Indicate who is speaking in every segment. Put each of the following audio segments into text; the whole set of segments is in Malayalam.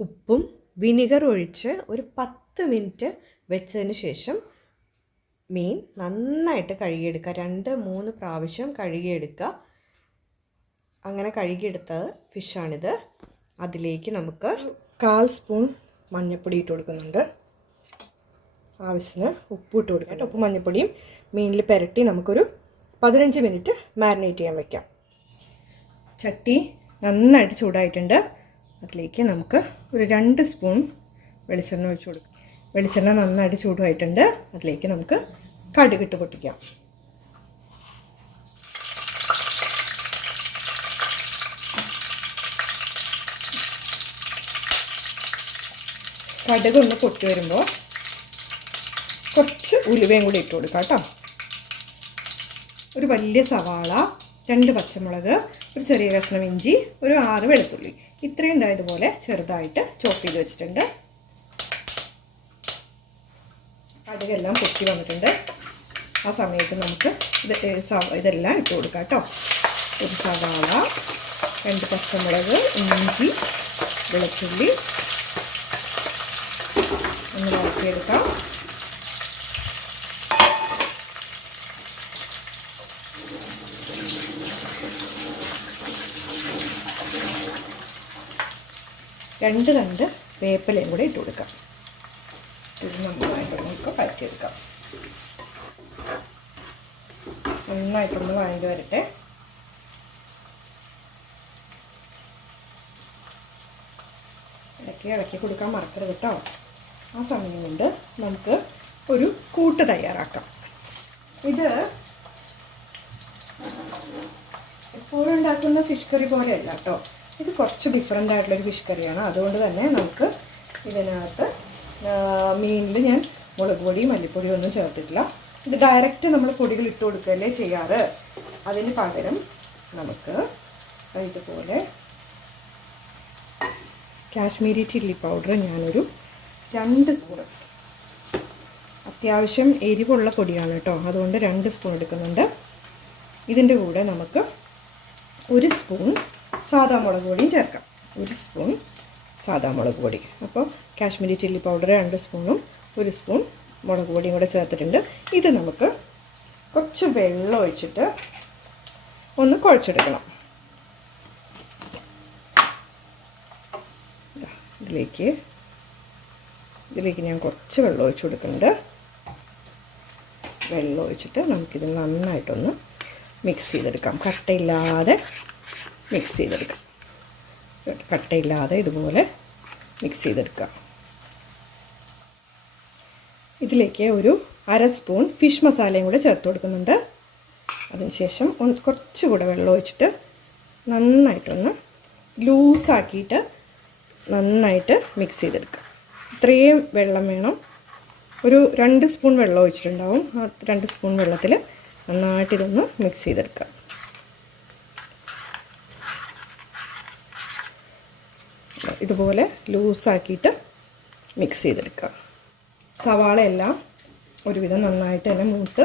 Speaker 1: ഉപ്പും വിനിഗർ ഒഴിച്ച് ഒരു പത്ത് മിനിറ്റ് വെച്ചതിന് ശേഷം മീൻ നന്നായിട്ട് കഴുകിയെടുക്കുക. രണ്ട് മൂന്ന് പ്രാവശ്യം കഴുകിയെടുക്കുക. അങ്ങനെ കഴുകിയെടുത്ത ഫിഷാണിത്. അതിലേക്ക് നമുക്ക് കാൽ സ്പൂൺ മഞ്ഞൾപ്പൊടി ഇട്ട് കൊടുക്കുന്നുണ്ട്. ആവശ്യത്തിന് ഉപ്പ് ഇട്ട് കൊടുക്കട്ടെ ഉപ്പ് മഞ്ഞൾപ്പൊടിയും മീനിൽ പുരട്ടി നമുക്കൊരു പതിനഞ്ച് മിനിറ്റ് മാരിനേറ്റ് ചെയ്യാൻ വയ്ക്കാം ചട്ടി നന്നായിട്ട് ചൂടായിട്ടുണ്ട്. അതിലേക്ക് നമുക്ക് ഒരു രണ്ട് സ്പൂൺ വെളിച്ചെണ്ണ ഒഴിച്ച് കൊടുക്കാം. വെളിച്ചെണ്ണ നന്നായിട്ട് ചൂടുമായിട്ടുണ്ട്. അതിലേക്ക് നമുക്ക് കടുകിട്ട് പൊട്ടിക്കാം. കടുക് ഒന്ന് പൊട്ടി വരുമ്പോൾ കുറച്ച് ഉലുവയും കൂടി ഇട്ട് കൊടുക്കാം കേട്ടോ. ഒരു വലിയ സവാള രണ്ട് പച്ചമുളക് ഒരു ചെറിയ കഷ്ണം ഇഞ്ചി ഒരു ആറ് വെളുത്തുള്ളി. ഇത്രയും ഇതായതുപോലെ ചെറുതായിട്ട് ചോപ്പ് ചെയ്ത് വെച്ചിട്ടുണ്ട്. കടുകെല്ലാം പൊട്ടി വന്നിട്ടുണ്ട്. ആ സമയത്ത് നമുക്ക് ഇത് ഇതെല്ലാം ഇട്ട് കൊടുക്കാം കേട്ടോ. ഒരു സവാള രണ്ട് പച്ചമുളക് ഇഞ്ചി വെളുത്തുള്ളി. ഒന്ന് വഴറ്റിയെടുക്കാം. രണ്ട് രണ്ട് വേപ്പിലയും കൂടെ ഇട്ട് കൊടുക്കാം. ഇത് നന്നായിട്ട് നമുക്ക് വഴറ്റിയെടുക്കാം. നന്നായിട്ടൊന്ന് വാങ്ങി വരട്ടെ. ഇളക്കി ഇളക്കി കൊടുക്കാൻ മറക്കരുത് കേട്ടോ. ആ സമയം കൊണ്ട് നമുക്ക് ഒരു കൂട്ട് തയ്യാറാക്കാം. ഇത് എപ്പോഴും ഉണ്ടാക്കുന്ന ഫിഷ് കറി പോലെയല്ല കേട്ടോ. ഇത് കുറച്ച് ഡിഫറെന്റ് ആയിട്ടുള്ളൊരു ഫിഷ് കറിയാണ്. അതുകൊണ്ട് തന്നെ നമുക്ക് ഇതിനകത്ത് മീനിൽ ഞാൻ മുളക് പൊടി മല്ലിപ്പൊടി ഒന്നും ചേർത്തിട്ടില്ല. ഇത് ഡയറക്റ്റ് നമ്മൾ പൊടികൾ ഇട്ട് കൊടുക്കുകയല്ലേ ചെയ്യാറ്. അതിന് പകരം നമുക്ക് ഇതുപോലെ കാശ്മീരി ചില്ലി പൗഡർ ഞാനൊരു രണ്ട് സ്പൂൺ അത്യാവശ്യം എരിവുള്ള പൊടിയാണ് കേട്ടോ. അതുകൊണ്ട് രണ്ട് സ്പൂൺ എടുക്കുന്നുണ്ട്. ഇതിന്റെ കൂടെ നമുക്ക് ഒരു സ്പൂൺ സാദാ മുളക് പൊടിയും ചേർക്കാം. ഒരു സ്പൂൺ സാധാ മുളക് പൊടി. അപ്പോൾ കാശ്മീരി ചില്ലി പൗഡർ രണ്ട് സ്പൂണും ഒരു സ്പൂൺ മുളക് പൊടിയും കൂടെ ചേർത്തിട്ടുണ്ട്. ഇത് നമുക്ക് കുറച്ച് വെള്ളം ഒഴിച്ചിട്ട് ഒന്ന് കുഴച്ചെടുക്കണം. ഇതിലേക്ക് ഇതിലേക്ക് ഞാൻ കുറച്ച് വെള്ളം ഒഴിച്ചു കൊടുക്കുന്നുണ്ട്. വെള്ളം ഒഴിച്ചിട്ട് നമുക്കിത് നന്നായിട്ടൊന്ന് മിക്സ് ചെയ്തെടുക്കാം. കട്ടയില്ലാതെ മിക്സ് ചെയ്തെടുക്കാം. കട്ടയില്ലാതെ ഇതുപോലെ മിക്സ് ചെയ്തെടുക്കാം. ഇതിലേക്ക് ഒരു അര സ്പൂൺ ഫിഷ് മസാലയും കൂടെ ചേർത്ത് കൊടുക്കുന്നുണ്ട്. അതിനുശേഷം ഒന്ന് കുറച്ചുകൂടെ വെള്ളം ഒഴിച്ചിട്ട് നന്നായിട്ടൊന്ന് ലൂസാക്കിയിട്ട് നന്നായിട്ട് മിക്സ് ചെയ്തെടുക്കുക ഇത്രയും വെള്ളം വേണം. ഒരു രണ്ട് സ്പൂൺ വെള്ളം ഒഴിച്ചിട്ടുണ്ടാവും. ആ രണ്ട് സ്പൂൺ വെള്ളത്തിൽ നന്നായിട്ടിതൊന്ന് മിക്സ് ചെയ്തെടുക്കുക ഇതുപോലെ ലൂസാക്കിയിട്ട് മിക്സ് ചെയ്തെടുക്കുക. സവാളയെല്ലാം ഒരുവിധം നന്നായിട്ട് തന്നെ മൂത്ത്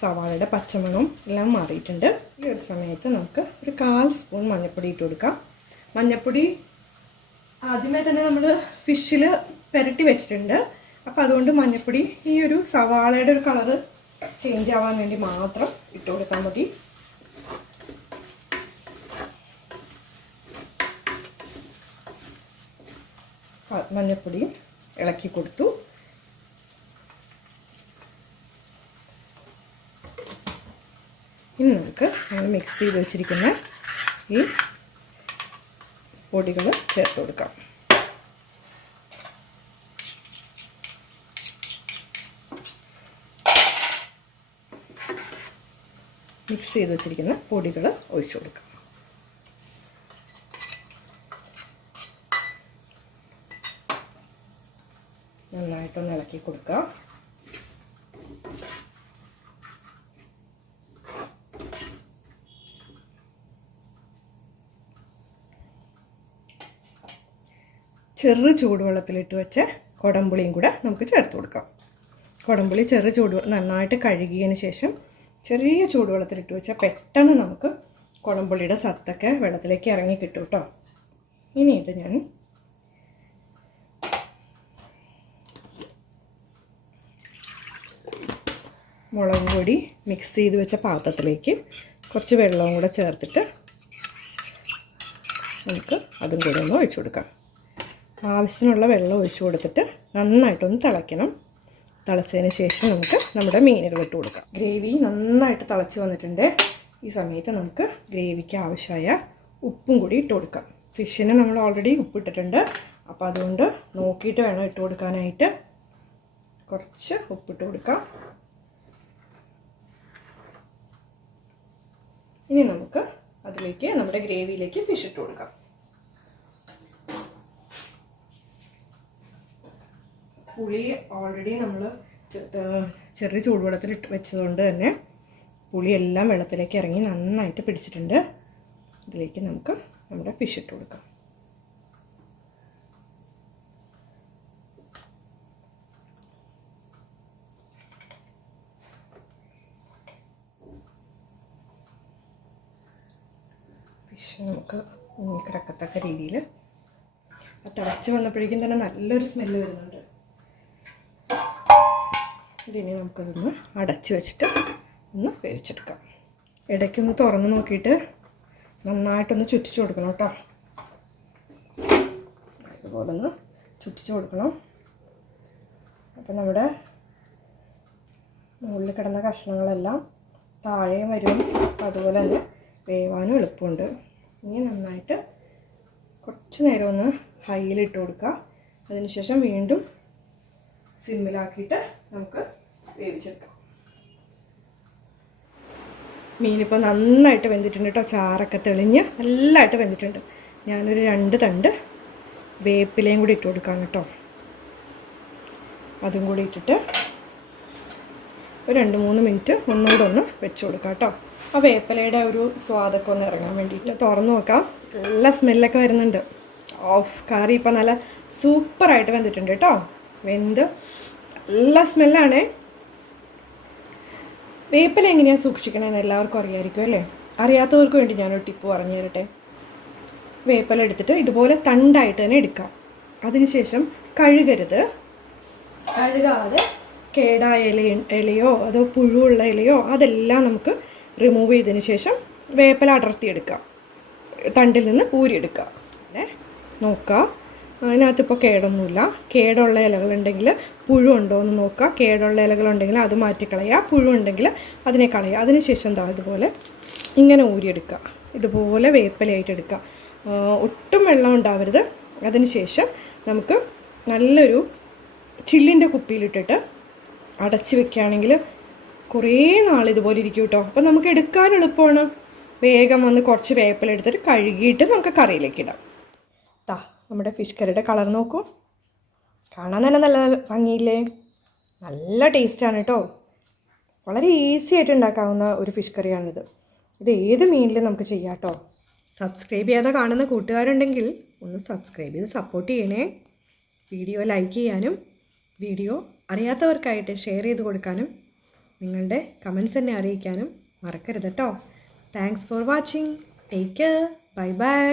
Speaker 1: സവാളയുടെ പച്ചമണവും എല്ലാം മാറിയിട്ടുണ്ട്. ഈ ഒരു സമയത്ത് നമുക്ക് ഒരു കാൽ സ്പൂൺ മഞ്ഞൾപ്പൊടി ഇട്ട് കൊടുക്കാം. മഞ്ഞൾപ്പൊടി ആദ്യമേ തന്നെ നമ്മൾ ഫിഷിൽ പുരട്ടി വെച്ചിട്ടുണ്ട്. അപ്പോൾ അതുകൊണ്ട് മഞ്ഞൾപ്പൊടി ഈ ഒരു സവാളയുടെ ഒരു കളറ് ചേഞ്ച് ആവാൻ വേണ്ടി മാത്രം ഇട്ട് കൊടുത്താൽ മതി. ആ, മഞ്ഞൾപ്പൊടി ഇളക്കി കൊടുത്തു. ഇനി നമുക്ക് മിക്സ് ചെയ്ത് വെച്ചിരിക്കുന്ന ഈ പൊടികൾ ചേർത്ത് കൊടുക്കാം. മിക്സ് ചെയ്ത് വെച്ചിരിക്കുന്ന പൊടികൾ ഒഴിച്ചു കൊടുക്കാം. നന്നായിട്ടൊന്ന് ഇളക്കി കൊടുക്കാം. ചെറു ചൂടുവെള്ളത്തിലിട്ട് വെച്ച കുടംപുളിയും കൂടെ നമുക്ക് ചേർത്ത് കൊടുക്കാം. കുടംപുളി ചെറു ചൂട് നന്നായിട്ട് കഴുകിയതിന് ശേഷം ചെറിയ ചൂടുവെള്ളത്തിലിട്ട് വെച്ചാൽ പെട്ടെന്ന് നമുക്ക് കുടംപുളിയുടെ സത്തൊക്കെ വെള്ളത്തിലേക്ക് ഇറങ്ങി കിട്ടും കേട്ടോ ഇനി ഇത് ഞാൻ മുളക് പൊടി മിക്സ് ചെയ്ത് വെച്ച പാത്രത്തിലേക്ക് കുറച്ച് വെള്ളവും കൂടെ ചേർത്തിട്ട് നമുക്ക് അതും കൂടെ ഒന്ന് ഒഴിച്ചു കൊടുക്കാം. ആവശ്യത്തിനുള്ള വെള്ളം ഒഴിച്ചു കൊടുത്തിട്ട് നന്നായിട്ടൊന്ന് തിളയ്ക്കണം. തിളച്ചതിന് ശേഷം നമുക്ക് നമ്മുടെ മീനുകൾ ഇട്ട് കൊടുക്കാം. ഗ്രേവി നന്നായിട്ട് തിളച്ച് വന്നിട്ടുണ്ട്. ഈ സമയത്ത് നമുക്ക് ഗ്രേവിക്ക് ആവശ്യമായ ഉപ്പും കൂടി ഇട്ട് കൊടുക്കാം. ഫിഷിന് നമ്മൾ ഓൾറെഡി ഉപ്പിട്ടിട്ടുണ്ട് അപ്പോൾ അതുകൊണ്ട് നോക്കിയിട്ട് വേണം ഇട്ട് കൊടുക്കാനായിട്ട്. കുറച്ച് ഉപ്പിട്ട് കൊടുക്കാം. ഇനി നമുക്ക് അതിലേക്ക് നമ്മുടെ ഗ്രേവിയിലേക്ക് ഫിഷ് ഇട്ട് കൊടുക്കാം. പുളി ഓൾറെഡി നമ്മൾ ചെറിയ ചൂടുവെള്ളത്തിൽ ഇട്ട് വെച്ചതുകൊണ്ട് തന്നെ പുളിയെല്ലാം വെള്ളത്തിലേക്ക് ഇറങ്ങി നന്നായിട്ട് പിടിച്ചിട്ടുണ്ട്. ഇതിലേക്ക് നമുക്ക് നമ്മുടെ ഫിഷ് ഇട്ട് കൊടുക്കാം. ഫിഷ് നമുക്ക് കിടക്കത്തക്ക രീതിയിൽ തിളച്ച് വന്നപ്പോഴേക്കും തന്നെ നല്ലൊരു സ്മെല്ല് വരുന്നുണ്ട്. ഇതിനി നമുക്കതൊന്ന് അടച്ച് വെച്ചിട്ട് ഒന്ന് വേവിച്ചെടുക്കാം. ഇടയ്ക്കൊന്ന് തുറന്ന് നോക്കിയിട്ട് നന്നായിട്ടൊന്ന് ചുറ്റിച്ചു കൊടുക്കണം കേട്ടോ. ഇതുപോലെ ഒന്ന് ചുറ്റിച്ചു കൊടുക്കണം. അപ്പം നമ്മുടെ മുകളിൽ കിടന്ന കഷ്ണങ്ങളെല്ലാം താഴെയും വരും. അതുപോലെ തന്നെ വേവാനും എളുപ്പമുണ്ട്. ഇനി നന്നായിട്ട് കുറച്ച് നേരം ഒന്ന് ഹൈയിലിട്ട് കൊടുക്കുക അതിനുശേഷം വീണ്ടും സിമ്മിലാക്കിയിട്ട് നമുക്ക് വേവിച്ചെടുക്കാം. മീനിപ്പോൾ നന്നായിട്ട് വെന്തിട്ടുണ്ട് കേട്ടോ ചാറൊക്കെ തെളിഞ്ഞ് നല്ലതായിട്ട് വെന്തിട്ടുണ്ട്. ഞാനൊരു രണ്ട് തണ്ട് വേപ്പിലയും കൂടി ഇട്ട് കൊടുക്കാം കേട്ടോ അതും കൂടി ഇട്ടിട്ട് ഒരു രണ്ട് മൂന്ന് മിനിറ്റ് ഒന്നുകൂടെ ഒന്ന് വെച്ച് കൊടുക്കാം കേട്ടോ. ആ വേപ്പലയുടെ ഒരു സ്വാദൊക്കെ ഒന്ന് ഇറങ്ങാൻ വേണ്ടിയിട്ട് തുറന്നു നോക്കാം. നല്ല സ്മെല്ലൊക്കെ വരുന്നുണ്ട്. ഓഫ് കറി ഇപ്പം നല്ല സൂപ്പറായിട്ട് വെന്തിട്ടുണ്ട് കേട്ടോ. വെന്ത് നല്ല സ്മെല്ലാണേ. വേപ്പില എങ്ങനെയാണ് സൂക്ഷിക്കണമെന്ന് എല്ലാവർക്കും അറിയാമായിരിക്കും അല്ലേ? അറിയാത്തവർക്ക് വേണ്ടി ഞാനൊരു ടിപ്പ് പറഞ്ഞു തരട്ടെ. വേപ്പല എടുത്തിട്ട് ഇതുപോലെ തണ്ടായിട്ട് തന്നെ എടുക്കാം. അതിനുശേഷം കഴുകരുത്. കഴുകാതെ കേടായ ഇല ഇലയോ അതോ പുഴുവുള്ള ഇലയോ അതെല്ലാം നമുക്ക് റിമൂവ് ചെയ്തതിന് ശേഷം വേപ്പില അടർത്തിയെടുക്കാം. തണ്ടിൽ നിന്ന് ഊരിയെടുക്കുക പിന്നെ നോക്കുക അതിനകത്തിപ്പോൾ കേടൊന്നുമില്ല. കേടുള്ള ഇലകളുണ്ടെങ്കിൽ പുഴു ഉണ്ടോ എന്ന് നോക്കുക കേടുള്ള ഇലകളുണ്ടെങ്കിൽ അത് മാറ്റിക്കളയുക. പുഴു ഉണ്ടെങ്കിൽ അതിനെ കളയുക. അതിനുശേഷം എന്താ ഇതുപോലെ ഇങ്ങനെ ഊരിയെടുക്കുക ഇതുപോലെ വേപ്പലയായിട്ട് എടുക്കുക ഒട്ടും വെള്ളം ഉണ്ടാവരുത്. അതിനുശേഷം നമുക്ക് നല്ലൊരു ചില്ലിന്റെ കുപ്പിയിലിട്ടിട്ട് അടച്ച് വെക്കുകയാണെങ്കിൽ കുറേ നാൾ ഇതുപോലെ ഇരിക്കും കേട്ടോ. അപ്പം നമുക്ക് എടുക്കാൻ എളുപ്പമാണ്. വേഗം വന്ന് കുറച്ച് വേപ്പിലെടുത്തിട്ട് കഴുകിയിട്ട് നമുക്ക് കറിയിലേക്ക് ഇടാം. താ നമ്മുടെ ഫിഷ് കറിയുടെ കളർ നോക്കൂ. കാണാൻ തന്നെ നല്ല ഭംഗിയില്ലേ? നല്ല ടേസ്റ്റാണ് കേട്ടോ. വളരെ ഈസി ആയിട്ട് ഉണ്ടാക്കാവുന്ന ഒരു ഫിഷ് കറിയാണിത്. ഇത് ഏത് മീനിലും നമുക്ക് ചെയ്യാം കേട്ടോ. സബ്സ്ക്രൈബ് ചെയ്യാതെ കാണുന്ന കൂട്ടുകാരുണ്ടെങ്കിൽ ഒന്ന് സബ്സ്ക്രൈബ് ചെയ്ത് സപ്പോർട്ട് ചെയ്യണേ. വീഡിയോ ലൈക്ക് ചെയ്യാനും വീഡിയോ അറിയാത്തവർക്കായിട്ട് ഷെയർ ചെയ്ത് കൊടുക്കാനും നിങ്ങളുടെ കമൻസ് എന്നെ അറിയിക്കാനും മറക്കരുത് കേട്ടോ thanks for watching take care bye bye